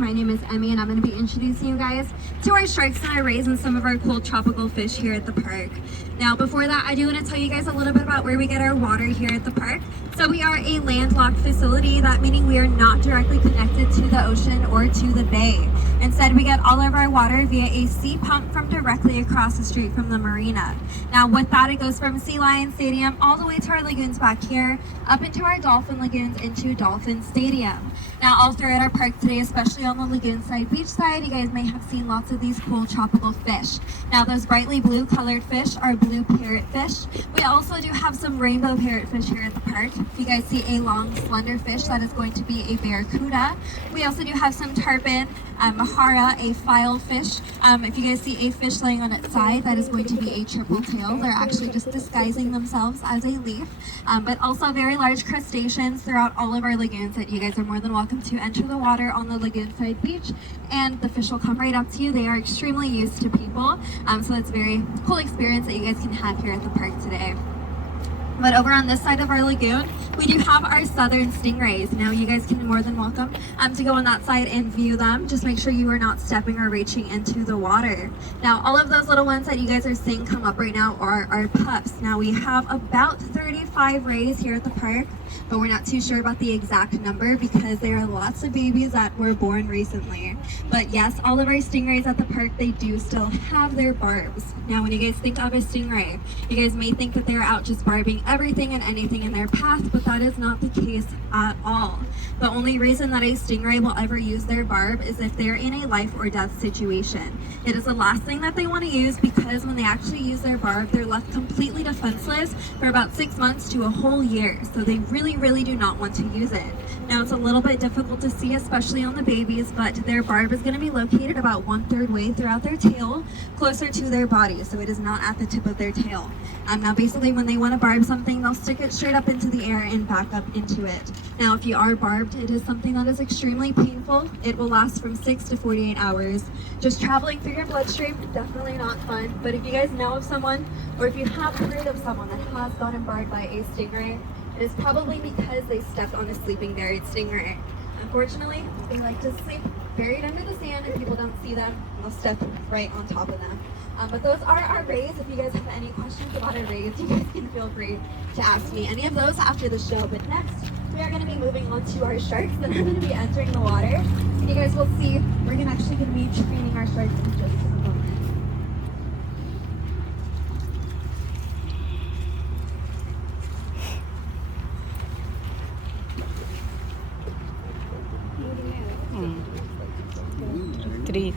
My name is Emmy, and I'm going to be introducing you guys to our sharks and our rays and some of our cool tropical fish here at the park. Now, before that, I do want to tell you guys a little bit about where we get our water here at the park. So we are a landlocked facility, that meaning we are not directly connected to the ocean or to the bay. Instead, we get all of our water via a sea pump from directly across the street from the marina. Now, with that, it goes from Sea Lion Stadium all the way to our lagoons back here, up into our dolphin lagoons, into Dolphin Stadium. Now, all throughout our park today, especially on the lagoon side, beach side, you guys may have seen lots of these cool tropical fish. Now, those brightly blue colored fish are blue parrotfish. We also do have some rainbow parrotfish here at the park. If you guys see a long, slender fish, that is going to be a barracuda. We also do have some tarpon, mahara, a file fish. If you guys see a fish laying on its side, that is going to be a triple tail. They're actually just disguising themselves as a leaf. But also very large crustaceans throughout all of our lagoons that you guys are more than welcome to enter the water on the lagoon side beach, and the fish will come right up to you. They are extremely used to people, so it's a very cool experience that you guys can have here at the park today. But over on this side of our lagoon, we do have our southern stingrays. Now, you guys can more than welcome to go on that side and view them. Just make sure you are not stepping or reaching into the water. Now, all of those little ones that you guys are seeing come up right now are our pups. Now, we have about 35 rays here at the park, but we're not too sure about the exact number because there are lots of babies that were born recently. But yes, all of our stingrays at the park, they do still have their barbs. Now, when you guys think of a stingray, you guys may think that they're out just barbing everything and anything in their path, but that is not the case at all. The only reason that a stingray will ever use their barb is if they're in a life or death situation. It is the last thing that they want to use, because when they actually use their barb, they're left completely defenseless for about 6 months to a whole year. So they really do not want to use it. Now, it's a little bit difficult to see, especially on the babies, but their barb is going to be located about 1/3 way throughout their tail, closer to their body, so it is not at the tip of their tail. Now, basically, when they want to barb something, they'll stick it straight up into the air and back up into it. Now, if you are barbed, it is something that is extremely painful. It will last from 6 to 48 hours. Just traveling through your bloodstream, definitely not fun. But if you guys know of someone, or if you have heard of someone that has gotten barbed by a stingray, it is probably because they stepped on a sleeping buried stingray. Unfortunately, they like to sleep buried under the sand and people don't see them. They'll step right on top of them. But those are our rays. If you guys have any questions about our rays, you guys can feel free to ask me any of those after the show. But next, we are going to be moving on to our sharks that are going to be entering the water. And you guys will see, we're actually going to be training our sharks in just a moment.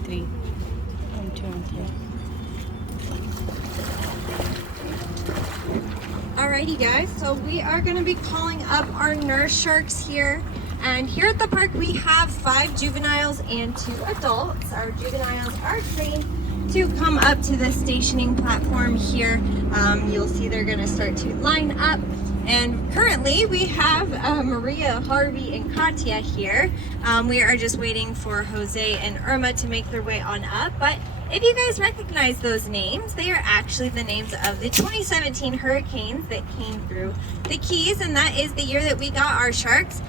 Three. 1, 2, and 3. Alrighty guys, so we are going to be calling up our nurse sharks here. And here at the park we have 5 juveniles and 2 adults. Our juveniles are trained to come up to the stationing platform here. You'll see they're going to start to line up. And currently we have Maria, Harvey, and Katya here. We are just waiting for Jose and Irma to make their way on up. But if you guys recognize those names, they are actually the names of the 2017 hurricanes that came through the Keys, and that is the year that we got our sharks,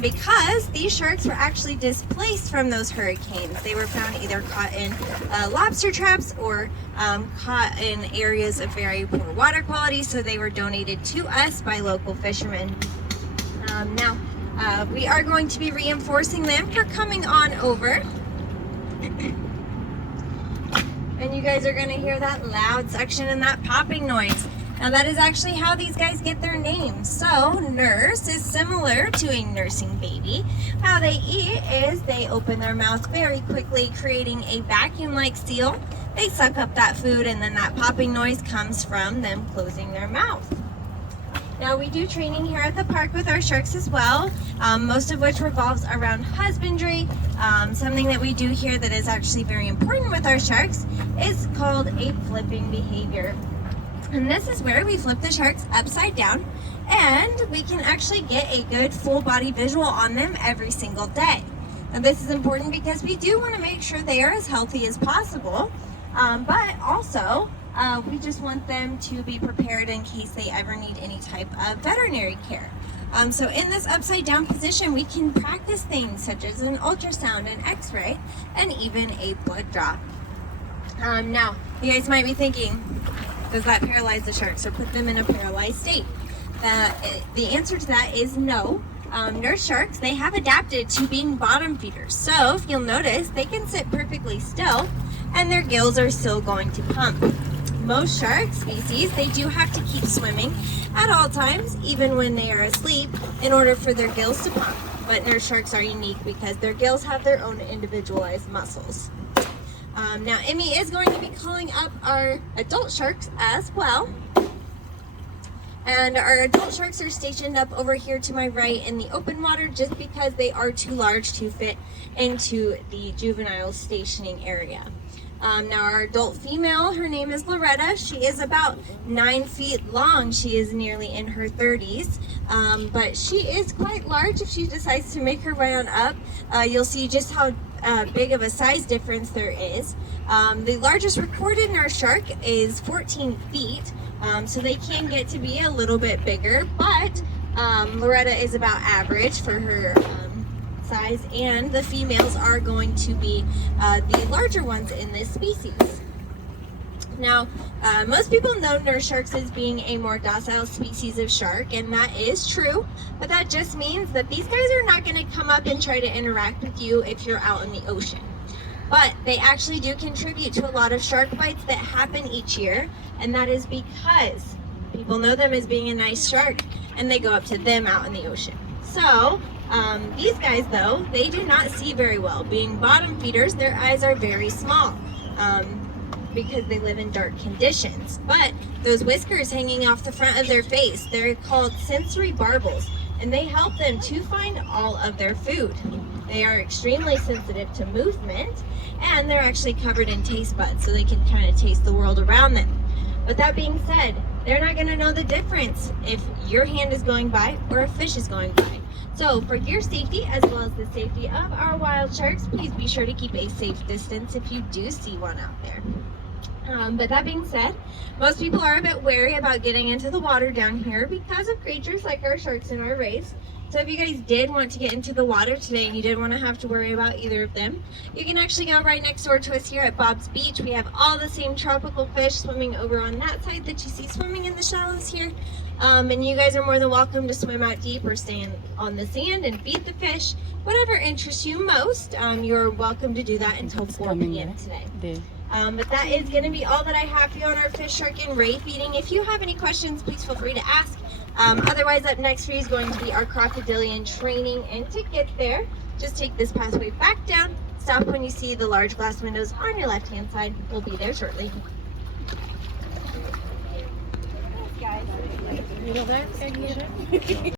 because these sharks were actually displaced from those hurricanes. They were found either caught in lobster traps or caught in areas of very poor water quality, so they were donated to us by local fishermen. Now, we are going to be reinforcing them for coming on over. And you guys are going to hear that loud suction and that popping noise. Now, that is actually how these guys get their names. So, nurse is similar to a nursing baby. How they eat is they open their mouth very quickly, creating a vacuum-like seal. They suck up that food, and then that popping noise comes from them closing their mouth. Now, we do training here at the park with our sharks as well, most of which revolves around husbandry. Something that we do here that is actually very important with our sharks is called a flipping behavior. And this is where we flip the sharks upside down, and we can actually get a good full body visual on them every single day. Now, this is important because we do want to make sure they are as healthy as possible, but also we just want them to be prepared in case they ever need any type of veterinary care. So in this upside down position, we can practice things such as an ultrasound, an x-ray, and even a blood draw. Now, you guys might be thinking, does that paralyze the sharks or put them in a paralyzed state? The answer to that is no. Nurse sharks, they have adapted to being bottom feeders. So if you'll notice, they can sit perfectly still and their gills are still going to pump. Most shark species, they do have to keep swimming at all times, even when they are asleep, in order for their gills to pump. But nurse sharks are unique because their gills have their own individualized muscles. Now, Emmy is going to be calling up our adult sharks as well. And our adult sharks are stationed up over here to my right in the open water just because they are too large to fit into the juvenile stationing area. Now our adult female, her name is Loretta. She is about 9 feet long. She is nearly in her 30s, but she is quite large if she decides to make her way on up. You'll see just how big of a size difference there is. The largest recorded nurse shark is 14 feet, so they can get to be a little bit bigger, but Loretta is about average for her size, and the females are going to be the larger ones in this species. Now, most people know nurse sharks as being a more docile species of shark, and that is true, but that just means that these guys are not going to come up and try to interact with you if you're out in the ocean. But they actually do contribute to a lot of shark bites that happen each year, and that is because people know them as being a nice shark, and they go up to them out in the ocean. So, these guys though, they do not see very well. Being bottom feeders, their eyes are very small because they live in dark conditions. But those whiskers hanging off the front of their face, they're called sensory barbels, and they help them to find all of their food. They are extremely sensitive to movement, and they're actually covered in taste buds, so they can kind of taste the world around them. But that being said, they're not going to know the difference if your hand is going by or a fish is going by. So for your safety, as well as the safety of our wild sharks, please be sure to keep a safe distance if you do see one out there. But that being said, most people are a bit wary about getting into the water down here because of creatures like our sharks and our rays. So if you guys did want to get into the water today and you didn't want to have to worry about either of them, you can actually go right next door to us here at Bob's Beach. We have all the same tropical fish swimming over on that side that you see swimming in the shallows here. And you guys are more than welcome to swim out deep or stand on the sand and feed the fish. Whatever interests you most, you're welcome to do that until 4 p.m. today. But that is going to be all that I have for you on our fish, shark, and ray feeding. If you have any questions, please feel free to ask. Otherwise, up next for you is going to be our crocodilian training. And to get there, just take this pathway back down. Stop when you see the large glass windows on your left-hand side. We'll be there shortly. Thanks, guys.